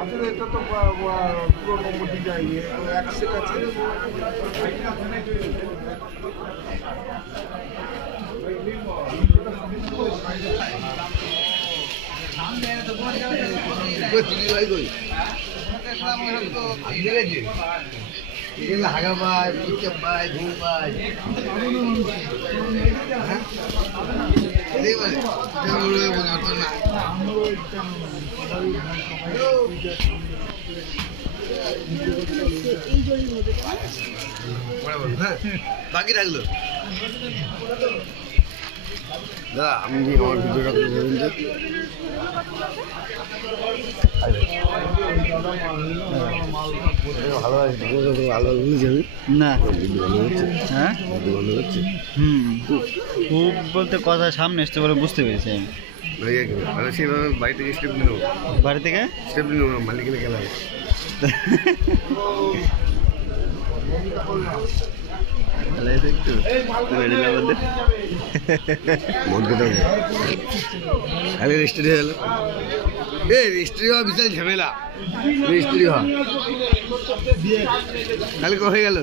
আসলে এটা তো পুরো নম্বর ডিজাইন এক সেট আছে। হাগা ভাই, পিকআপ ভাই, ঘুম ভাই, বাকি রাখলো দাদা। আমি কি আমার ভিডিওটা ভালো ভালো যাবি না? হ্যাঁ, খুব বলতে কথা সামনে আসতে বলে বুঝতে পেরেছি আমি। সেভাবে বাড়ি থেকে স্টেপ নেবো, বাড়ি থেকে স্টেপ নেবো না, মালিকের গেলাম রেজিস্ট্রি হলো। রেজিস্ট্রি হওয়া বিশাল ঝামেলা। রেজিস্ট্রি হওয়া কালকে হয়ে গেল।